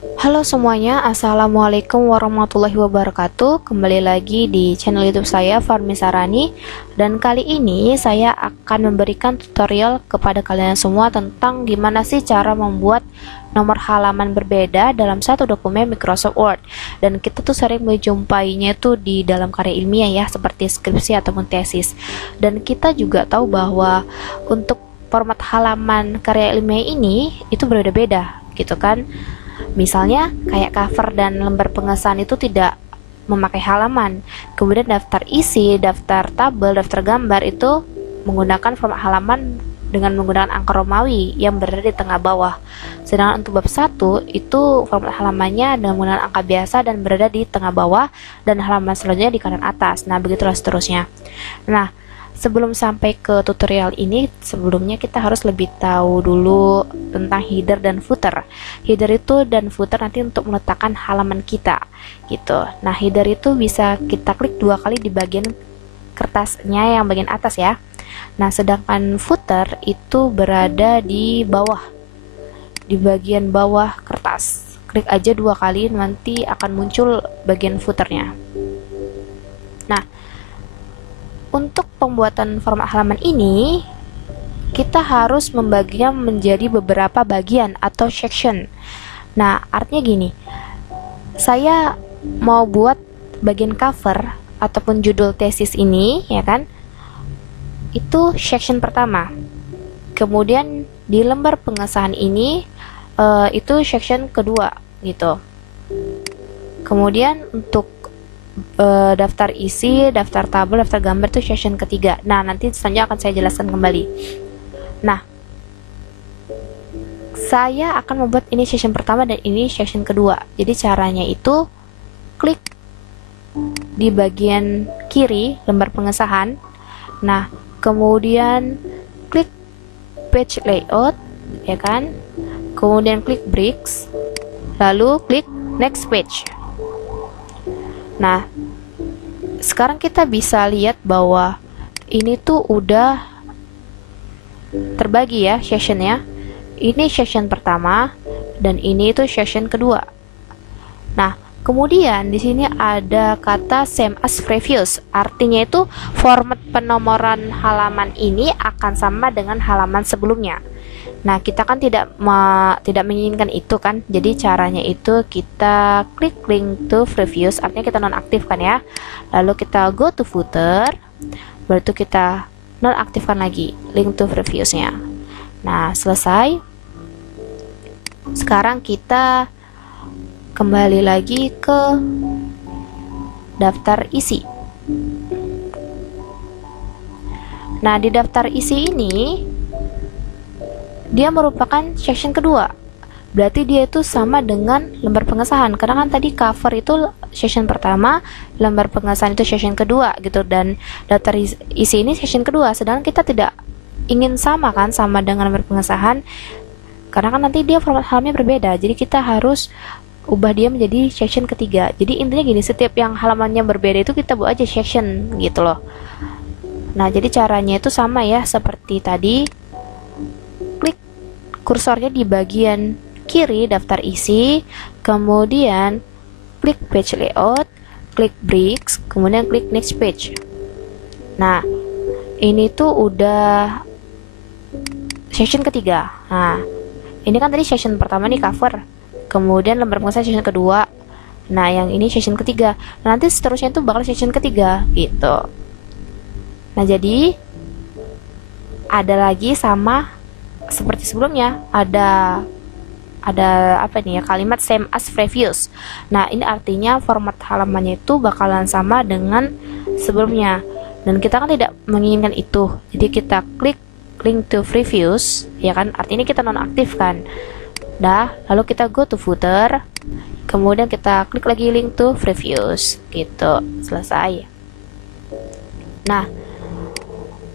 Halo semuanya, Assalamualaikum warahmatullahi wabarakatuh. Kembali lagi di channel YouTube saya, Farmi Sarani. Dan kali ini saya akan memberikan tutorial kepada kalian semua tentang gimana sih cara membuat nomor halaman berbeda dalam satu dokumen Microsoft Word. Dan kita tuh sering menjumpainya tuh di dalam karya ilmiah ya, seperti skripsi ataupun tesis. Dan kita juga tahu bahwa untuk format halaman karya ilmiah ini itu berbeda-beda gitu kan. Misalnya kayak cover dan lembar pengesahan itu tidak memakai halaman. Kemudian daftar isi, daftar tabel, daftar gambar itu menggunakan format halaman dengan menggunakan angka Romawi yang berada di tengah bawah. Sedangkan untuk bab 1 itu format halamannya dengan menggunakan angka biasa dan berada di tengah bawah, dan halaman selanjutnya di kanan atas. Nah, begitulah seterusnya. Nah, sebelum sampai ke tutorial ini, sebelumnya kita harus lebih tahu dulu tentang header dan footer. Header itu dan footer nanti untuk meletakkan halaman kita, gitu. Nah, header itu bisa kita klik 2 kali di bagian kertasnya yang bagian atas ya. Nah, sedangkan footer itu berada di bawah, di bagian bawah kertas. Klik aja 2 kali, nanti akan muncul bagian footernya. Nah, untuk pembuatan format halaman ini, kita harus membaginya menjadi beberapa bagian atau section. Nah, artinya gini, saya mau buat bagian cover ataupun judul tesis ini, ya kan? Itu section pertama. Kemudian di lembar pengesahan ini, itu section kedua, gitu. Kemudian untuk daftar isi, daftar tabel, daftar gambar itu section ketiga. Nah, nanti selanjutnya akan saya jelaskan kembali. Nah, saya akan membuat ini section pertama dan ini section kedua. Jadi caranya itu klik di bagian kiri lembar pengesahan. Nah, kemudian klik page layout, ya kan? Kemudian klik bricks, lalu klik next page. Nah, sekarang kita bisa lihat bahwa ini tuh udah terbagi ya sessionnya. Ini session pertama dan ini itu session kedua. Nah, kemudian di sini ada kata same as previous. Artinya itu format penomoran halaman ini akan sama dengan halaman sebelumnya. Nah, kita kan tidak menginginkan itu kan. Jadi caranya itu kita klik link to previous, artinya kita nonaktifkan ya. Lalu kita go to footer, baru itu kita nonaktifkan lagi link to previousnya. Nah, selesai. Sekarang kita kembali lagi ke daftar isi. Nah, di daftar isi ini dia merupakan section kedua. Berarti dia itu sama dengan lembar pengesahan. Karena kan tadi cover itu section pertama, lembar pengesahan itu section kedua gitu, dan daftar isi ini section kedua. Sedangkan kita tidak ingin sama kan sama dengan lembar pengesahan. Karena kan nanti dia format halamannya berbeda. Jadi kita harus ubah dia menjadi section ketiga. Jadi intinya gini, setiap yang halamannya berbeda itu kita buat aja section gitu loh. Nah, jadi caranya itu sama ya seperti tadi. Kursornya di bagian kiri daftar isi, kemudian klik page layout, klik bricks, kemudian klik next page. Nah, ini tuh udah section ketiga. Nah, ini kan tadi section pertama nih cover, kemudian lembar pengesahan section kedua. Nah, yang ini section ketiga. Nanti seterusnya tuh bakal section ketiga gitu. Nah, jadi ada lagi sama seperti sebelumnya, ada apa nih ya, kalimat same as previous. Nah, ini artinya format halamannya itu bakalan sama dengan sebelumnya, dan kita kan tidak menginginkan itu. Jadi kita klik link to previous, ya kan, artinya kita nonaktifkan. Lalu kita go to footer, kemudian kita klik lagi link to previous gitu. Selesai. Nah,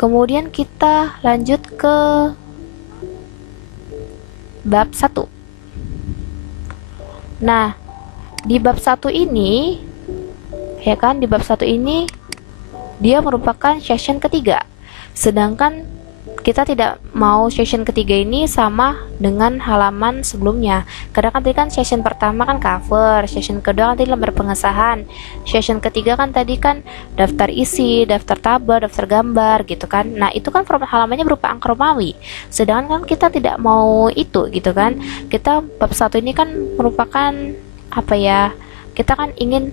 kemudian kita lanjut ke bab 1. Nah, di bab 1 ini, ya kan, di bab 1 ini dia merupakan session ketiga. Sedangkan kita tidak mau session ketiga ini sama dengan halaman sebelumnya, karena kan tadi kan session pertama kan cover, session kedua kan tadi lembar pengesahan, session ketiga kan tadi kan daftar isi, daftar tabel, daftar gambar gitu kan. Nah itu kan format halamannya berupa angka Romawi, sedangkan kan kita tidak mau itu gitu kan. Kita bab 1 ini kan merupakan apa ya, kita kan ingin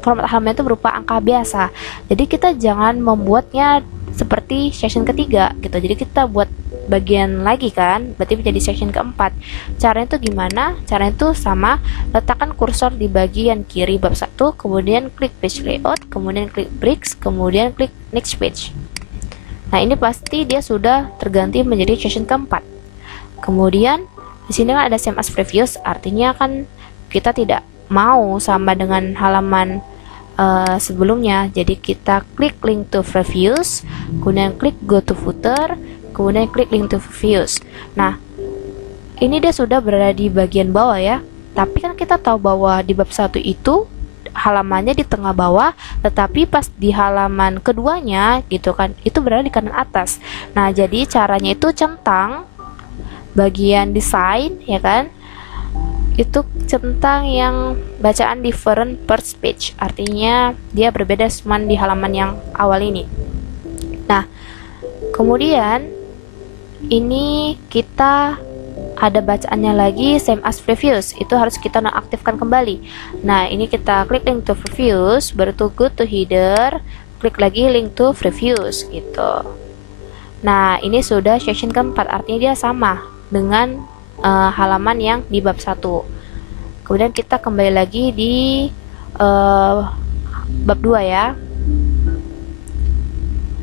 format halaman itu berupa angka biasa, jadi kita jangan membuatnya seperti session ketiga gitu. Jadi kita buat bagian lagi kan, berarti menjadi session keempat. Caranya itu gimana? Caranya itu sama, letakkan kursor di bagian kiri bab 1, kemudian klik page layout, kemudian klik bricks, kemudian klik next page. Nah ini pasti dia sudah terganti menjadi session keempat. Kemudian di sini kan ada same as previous, artinya kan kita tidak mau sama dengan halaman sebelumnya, jadi kita klik link to previews, kemudian klik go to footer, kemudian klik link to previews. Nah ini dia sudah berada di bagian bawah ya, tapi kan kita tahu bahwa di bab 1 itu halamannya di tengah bawah, tetapi pas di halaman keduanya gitu kan itu berada di kanan atas. Nah jadi caranya itu centang bagian desain ya kan, itu centang yang bacaan different per page, artinya dia berbeda cuman di halaman yang awal ini. Nah kemudian ini kita ada bacaannya lagi same as previous, itu harus kita nonaktifkan kembali. Nah ini kita klik link to previous, baru tuh go to header, klik lagi link to previous gitu. Nah ini sudah session keempat, artinya dia sama dengan halaman yang di bab 1. Kemudian kita kembali lagi di bab 2 ya.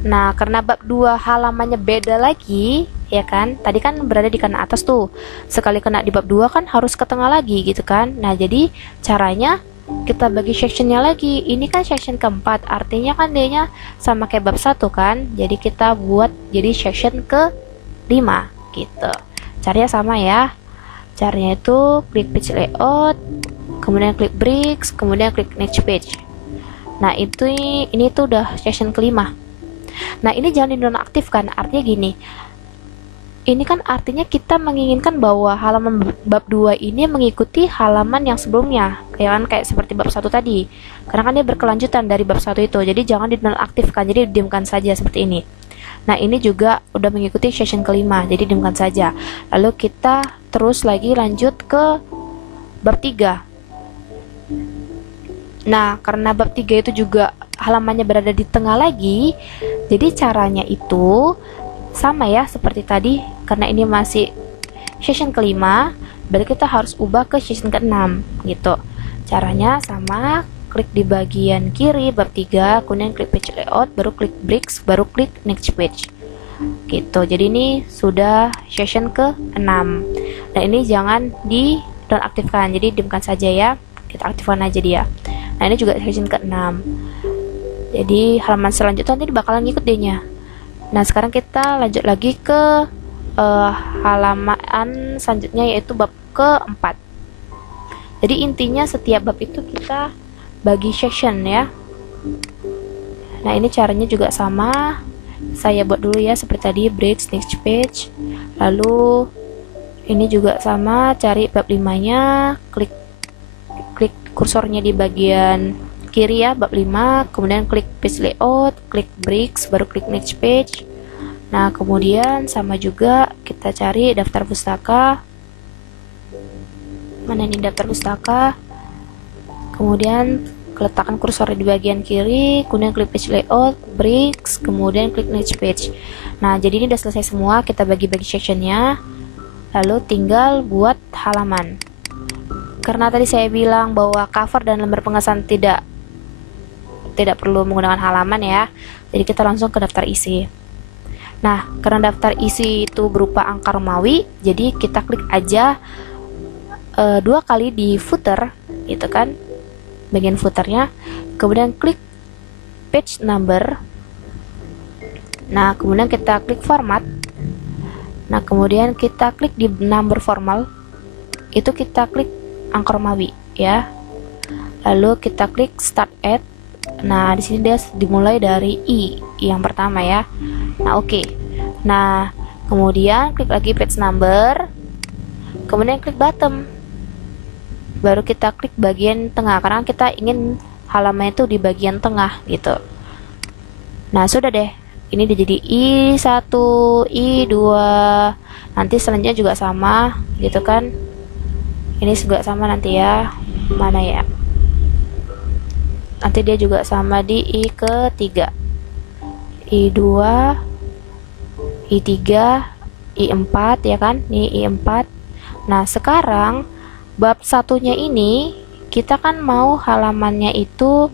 Nah karena bab 2 halamannya beda lagi ya kan, tadi kan berada di kanan atas tuh, sekali kena di bab 2 kan harus ke tengah lagi gitu kan. Nah jadi caranya kita bagi sectionnya lagi, ini kan section keempat, artinya kan dianya sama kayak bab 1 kan, jadi kita buat jadi section ke 5 gitu. Caranya sama ya, caranya itu klik page layout, kemudian klik bricks, kemudian klik next page. Nah itu ini tuh udah session kelima. Nah ini jangan dinonaktifkan, artinya gini, ini kan artinya kita menginginkan bahwa halaman bab 2 ini mengikuti halaman yang sebelumnya, kayak seperti bab 1 tadi, karena kan dia berkelanjutan dari bab 1 itu, jadi jangan dinonaktifkan, jadi diamkan saja seperti ini. Nah ini juga udah mengikuti session kelima, jadi diamkan saja. Lalu kita terus lagi lanjut ke bab 3. Nah karena bab 3 itu juga halamannya berada di tengah lagi, jadi caranya itu sama ya seperti tadi, karena ini masih session kelima, berarti kita harus ubah ke session ke-6 gitu. Caranya sama, klik di bagian kiri bab 3, kemudian klik page layout, baru klik bricks, baru klik next page gitu. Jadi ini sudah session ke-6. Nah ini jangan di nonaktifkan, jadi diamkan saja ya, kita aktifkan aja dia. Nah ini juga session ke-6, jadi halaman selanjutnya nanti bakalan ngikut dehnya. Nah sekarang kita lanjut lagi ke halaman selanjutnya, yaitu bab ke-4. Jadi intinya setiap bab itu kita bagi section ya. Nah ini caranya juga sama, saya buat dulu ya seperti tadi, bricks, next page. Lalu ini juga sama, cari bab 5 nya, klik kursornya di bagian kiri ya, bab 5, kemudian klik page layout, klik bricks, baru klik next page. Nah kemudian sama juga kita cari daftar pustaka, mana ini daftar pustaka, kemudian letakkan kursor di bagian kiri, kemudian klik page layout, bricks, kemudian klik next page. Nah jadi ini udah selesai semua, kita bagi-bagi sectionnya, lalu tinggal buat halaman. Karena tadi saya bilang bahwa cover dan lembar pengesahan tidak perlu menggunakan halaman ya, jadi kita langsung ke daftar isi. Nah karena daftar isi itu berupa angka Romawi, jadi kita klik aja 2 kali di footer gitu kan, bagian footernya, kemudian klik page number. Nah kemudian kita klik format. Nah kemudian kita klik di number formal, itu kita klik angka Romawi ya, lalu kita klik start at. Nah di sini dia dimulai dari I yang pertama ya. Nah oke. Nah, kemudian klik lagi page number, kemudian klik bottom. Baru kita klik bagian tengah karena kita ingin halaman itu di bagian tengah gitu. Nah, sudah deh. Ini udah jadi I1, I2. Nanti selanjutnya juga sama gitu kan. Ini juga sama nanti ya. Mana ya? Nanti dia juga sama di I ketiga. I2, I3, I4 ya kan? Ini I4. Nah, sekarang bab satunya ini kita kan mau halamannya itu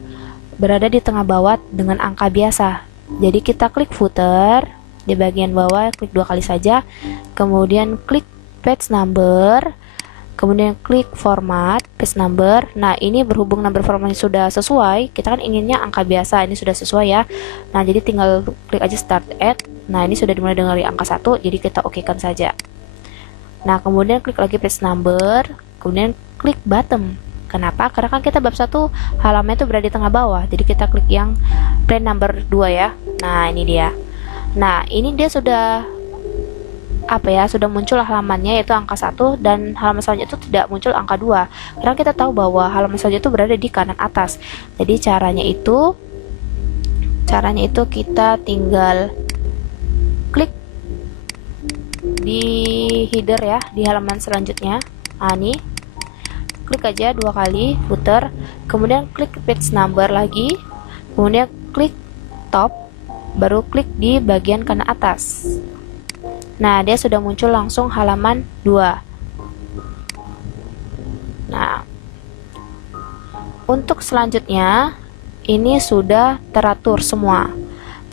berada di tengah bawah dengan angka biasa. Jadi kita klik footer di bagian bawah, klik 2 kali saja. Kemudian klik page number. Kemudian klik format page number. Nah, ini berhubung number formatnya sudah sesuai, kita kan inginnya angka biasa, ini sudah sesuai ya. Nah, jadi tinggal klik aja start at. Nah, ini sudah dimulai dari angka 1, jadi kita okekan saja. Nah, kemudian klik lagi page number, kemudian klik bottom. Kenapa? Karena kan kita bab 1 halaman itu berada di tengah bawah, jadi kita klik yang plain number 2 ya. Nah, ini dia. Nah, ini dia sudah sudah muncul halamannya yaitu angka 1, dan halaman selanjutnya itu tidak muncul angka 2 karena kita tahu bahwa halaman selanjutnya itu berada di kanan atas. Jadi caranya itu kita tinggal klik di header ya, di halaman selanjutnya. Nah, ini klik aja 2 kali footer, kemudian klik page number lagi, kemudian klik top, baru klik di bagian kanan atas. Nah, dia sudah muncul langsung halaman 2. Nah, untuk selanjutnya ini sudah teratur semua.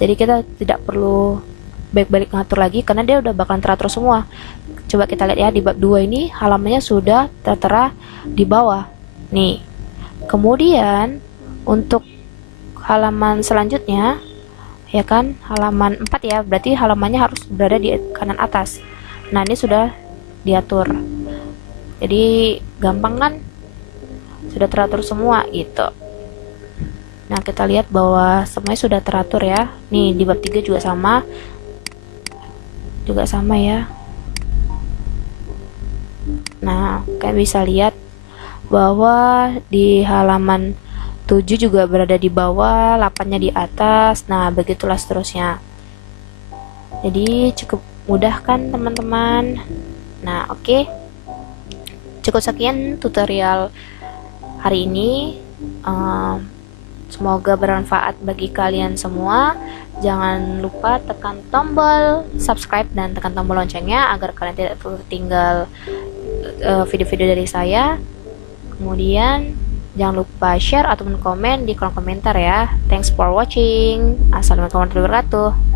Jadi kita tidak perlu balik-balik ngatur lagi karena dia udah bakalan teratur semua. Coba kita lihat ya, di bab 2 ini halamannya sudah tertera di bawah. Nih. Kemudian untuk halaman selanjutnya ya kan, halaman 4 ya, berarti halamannya harus berada di kanan atas. Nah, ini sudah diatur, jadi gampang kan, sudah teratur semua gitu. Nah, kita lihat bahwa semuanya sudah teratur ya. Nih, di bab 3 juga sama ya. Nah, kalian bisa lihat bahwa di halaman 7 juga berada di bawah, 8-nya di atas. Nah, begitulah seterusnya. Jadi cukup mudah kan teman-teman? Nah, oke. Cukup sekian tutorial hari ini. Semoga bermanfaat bagi kalian semua. Jangan lupa tekan tombol subscribe dan tekan tombol loncengnya agar kalian tidak tertinggal video-video dari saya. Kemudian jangan lupa share ataupun komen di kolom komentar ya. Thanks for watching. Assalamualaikum warahmatullahi wabarakatuh.